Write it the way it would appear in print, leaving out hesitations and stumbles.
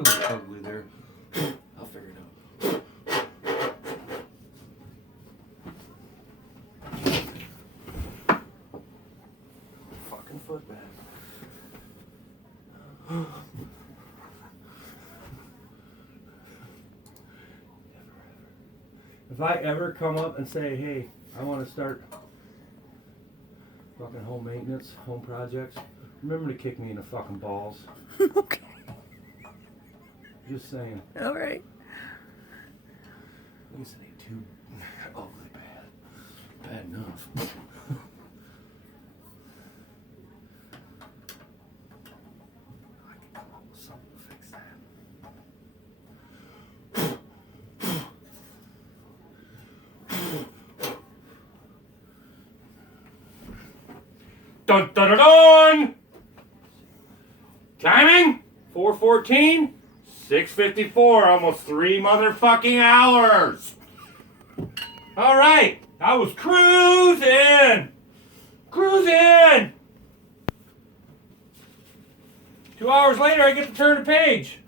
a little ugly there. I'll figure it out. Fucking foot bag. If I ever come up and say, hey, I want to start fucking home maintenance, home projects, remember to kick me in the fucking balls. Okay. Just saying. All right. At least it ain't too ugly bad. Bad enough. I can come up with something to fix that. Dun dun dun dun! Timing? 4:14? 6:54, almost 3 motherfucking hours. All right, I was cruising. 2 hours later, I get to turn the page.